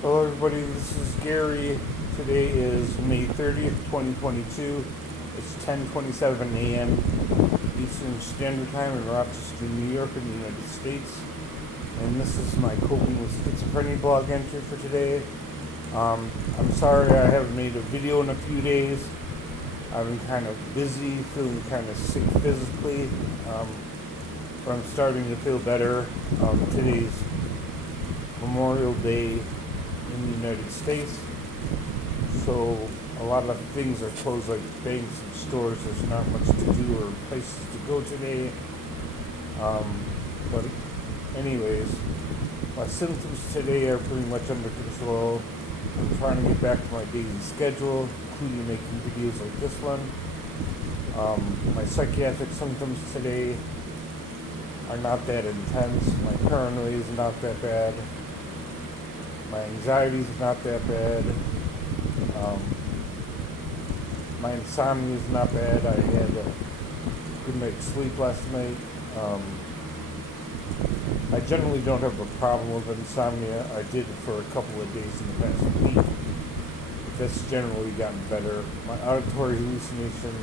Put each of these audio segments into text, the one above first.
Hello, everybody. This is Gary. Today is May 30th, 2022. It's 10:27 a.m. Eastern Standard Time in Rochester, New York, in the United States. And this is my coping with schizophrenia blog entry for today. I'm sorry I haven't made a video in a few days. I've been kind of busy, feeling kind of sick physically, but I'm starting to feel better. Today's Memorial Day in the United States, so a lot of things are closed, like banks and stores. There's not much to do or places to go today. But anyways, my symptoms today are pretty much under control. I'm trying to get back to my daily schedule, including making videos like this one. My psychiatric symptoms today are not that intense. My paranoia is not that bad. My anxiety is not that bad. My insomnia is not bad. I had a good night's sleep last night. I generally don't have a problem with insomnia. I did it for a couple of days in the past week. But that's generally gotten better. My auditory hallucinations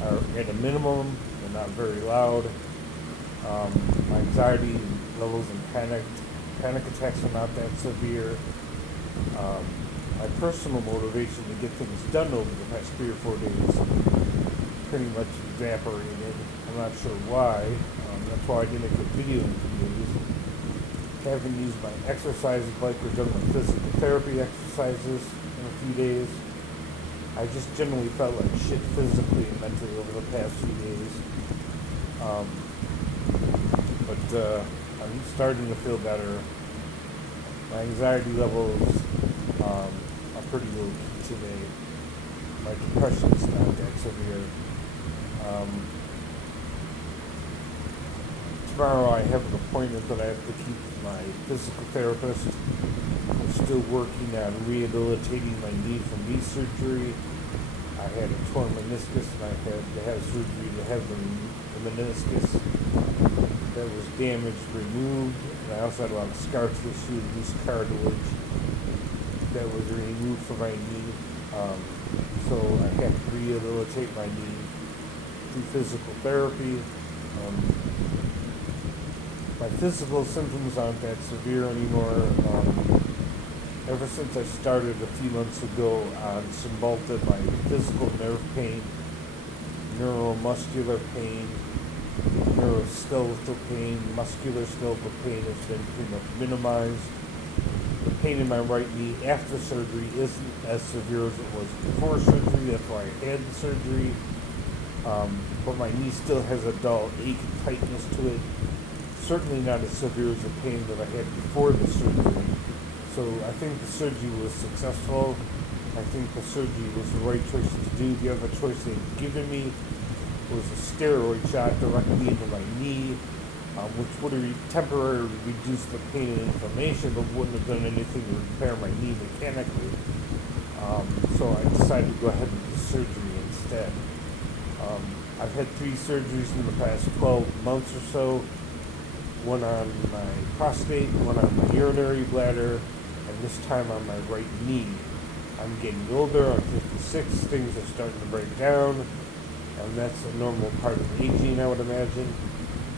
are at a minimum. They're not very loud. My anxiety levels and panic attacks are not that severe. My personal motivation to get things done over the past 3 or 4 days pretty much evaporated. I'm not sure why. That's why I didn't make a video in a few days. Haven't used my exercise bike or done my physical therapy exercises in a few days. I just generally felt like shit physically and mentally over the past few days. But I'm starting to feel better. My anxiety levels are pretty low today. My depression's not that severe. Tomorrow I have an appointment that I have to keep with my physical therapist. I'm still working on rehabilitating my knee from knee surgery. I had a torn meniscus and I had to have surgery to have the meniscus that was damaged removed, and I also had a lot of scar tissue, loose cartilage that was removed from my knee. So I had to rehabilitate my knee through physical therapy. My physical symptoms aren't that severe anymore. Ever since I started a few months ago on Cymbalta, my physical nerve pain, neuromuscular pain, neuroskeletal pain, muscular skeletal pain has been pretty much minimized. The pain in my right knee after surgery isn't as severe as it was before surgery. That's why I had the surgery. But my knee still has a dull ache and tightness to it. Certainly not as severe as the pain that I had before the surgery. So I think the surgery was successful. I think the surgery was the right choice to do. The other choice they'd given me was a steroid shot directly into my knee, which would have temporarily reduced the pain and inflammation, but wouldn't have done anything to repair my knee mechanically. So I decided to go ahead with the surgery instead. I've had 3 surgeries in the past 12 months or so. One on my prostate, one on my urinary bladder, and this time on my right knee. I'm getting older, I'm 56, things are starting to break down, and that's a normal part of aging, I would imagine.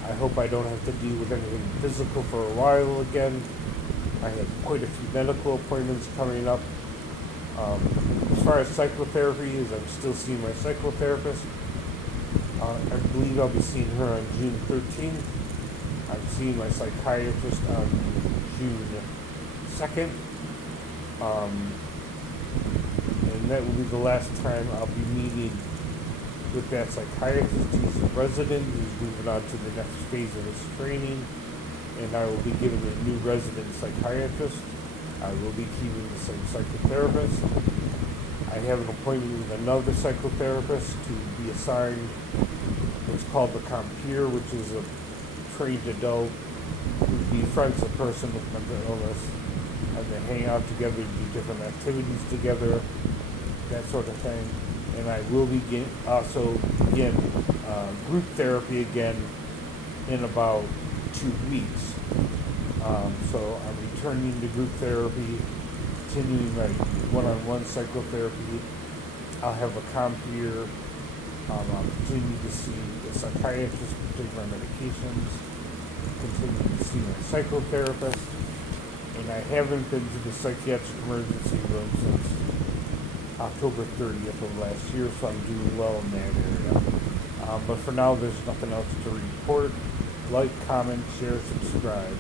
I hope I don't have to deal with anything physical for a while again. I have quite a few medical appointments coming up. As far as psychotherapy is, I'm still seeing my psychotherapist. I believe I'll be seeing her on June 13th. I'm seeing my psychiatrist on June 2nd. And that will be the last time I'll be meeting with that psychiatrist. He's a resident. He's moving on to the next phase of his training. And I will be given a new resident psychiatrist. I will be keeping the same psychotherapist. I have an appointment with another psychotherapist to be assigned what's called the compeer, which is a trained adult who befriends a person with mental illness, and they hang out together, do different activities together, that sort of thing. And I will begin group therapy again in about 2 weeks. So I'm returning to group therapy, continuing my one-on-one psychotherapy. I'll have a comp here. I'll continue to see a psychiatrist, take my medications, continue to see my psychotherapist, and I haven't been to the psychiatric emergency room since October 30th of last year, so I'm doing well in that area. But for now, there's nothing else to report. Like, comment, share, subscribe.